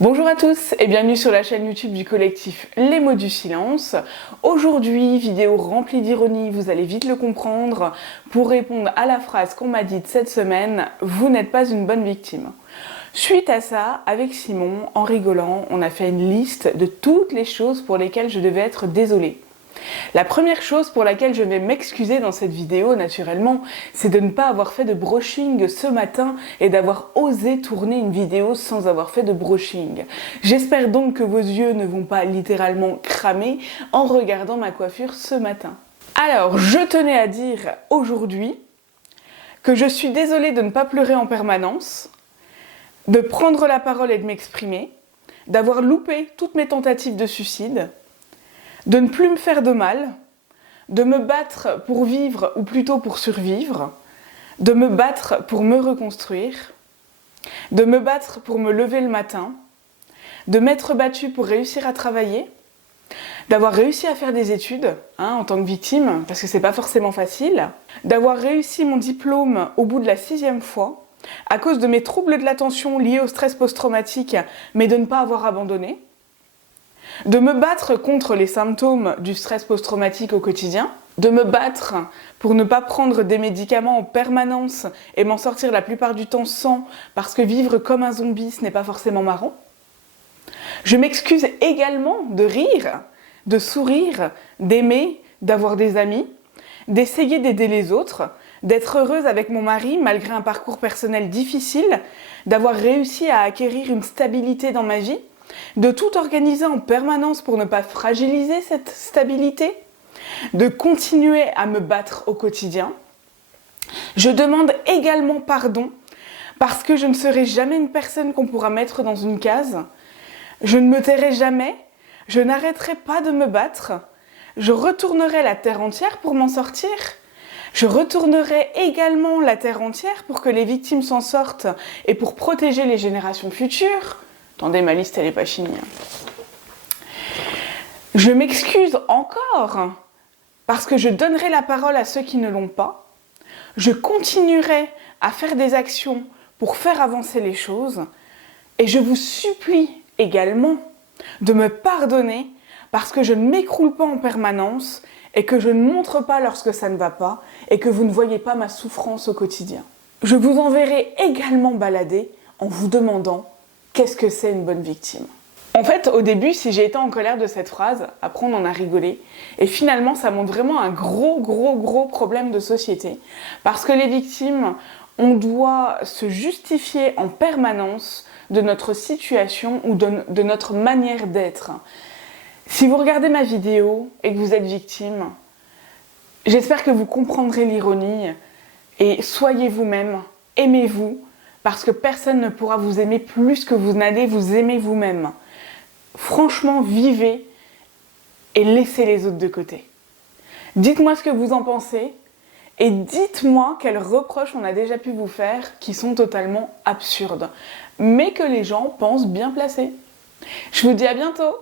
Bonjour à tous et bienvenue sur la chaîne YouTube du collectif Les Mots du Silence. Aujourd'hui, vidéo remplie d'ironie, vous allez vite le comprendre, pour répondre à la phrase qu'on m'a dite cette semaine, vous n'êtes pas une bonne victime. Suite à ça, avec Simon, en rigolant, on a fait une liste de toutes les choses pour lesquelles je devais être désolée. La première chose pour laquelle je vais m'excuser dans cette vidéo, naturellement, c'est de ne pas avoir fait de brushing ce matin et d'avoir osé tourner une vidéo sans avoir fait de brushing. J'espère donc que vos yeux ne vont pas littéralement cramer en regardant ma coiffure ce matin. Alors, je tenais à dire aujourd'hui que je suis désolée de ne pas pleurer en permanence, de prendre la parole et de m'exprimer, d'avoir loupé toutes mes tentatives de suicide, de ne plus me faire de mal, de me battre pour vivre ou plutôt pour survivre, de me battre pour me reconstruire, de me battre pour me lever le matin, de m'être battue pour réussir à travailler, d'avoir réussi à faire des études en tant que victime, parce que c'est pas forcément facile, d'avoir réussi mon diplôme au bout de la 6e fois, à cause de mes troubles de l'attention liés au stress post-traumatique, mais de ne pas avoir abandonné, de me battre contre les symptômes du stress post-traumatique au quotidien, de me battre pour ne pas prendre des médicaments en permanence et m'en sortir la plupart du temps sans, parce que vivre comme un zombie, ce n'est pas forcément marrant. Je m'excuse également de rire, de sourire, d'aimer, d'avoir des amis, d'essayer d'aider les autres, d'être heureuse avec mon mari malgré un parcours personnel difficile, d'avoir réussi à acquérir une stabilité dans ma vie, de tout organiser en permanence pour ne pas fragiliser cette stabilité, de continuer à me battre au quotidien. Je demande également pardon parce que je ne serai jamais une personne qu'on pourra mettre dans une case. Je ne me tairai jamais, je n'arrêterai pas de me battre, je retournerai la terre entière pour m'en sortir. Je retournerai également la terre entière pour que les victimes s'en sortent et pour protéger les générations futures. Attendez, ma liste, elle n'est pas finie. Je m'excuse encore parce que je donnerai la parole à ceux qui ne l'ont pas. Je continuerai à faire des actions pour faire avancer les choses. Et je vous supplie également de me pardonner parce que je ne m'écroule pas en permanence et que je ne montre pas lorsque ça ne va pas et que vous ne voyez pas ma souffrance au quotidien. Je vous enverrai également balader en vous demandant qu'est-ce que c'est une bonne victime. En fait, au début, si j'ai été en colère de cette phrase, après on en a rigolé, et finalement ça montre vraiment un gros problème de société, parce que les victimes, on doit se justifier en permanence de notre situation ou de notre manière d'être. Si vous regardez ma vidéo et que vous êtes victime, j'espère que vous comprendrez l'ironie et soyez vous-même, aimez-vous, parce que personne ne pourra vous aimer plus que vous n'allez vous aimer vous-même. Franchement, vivez et laissez les autres de côté. Dites-moi ce que vous en pensez et dites-moi quels reproches on a déjà pu vous faire qui sont totalement absurdes, mais que les gens pensent bien placés. Je vous dis à bientôt!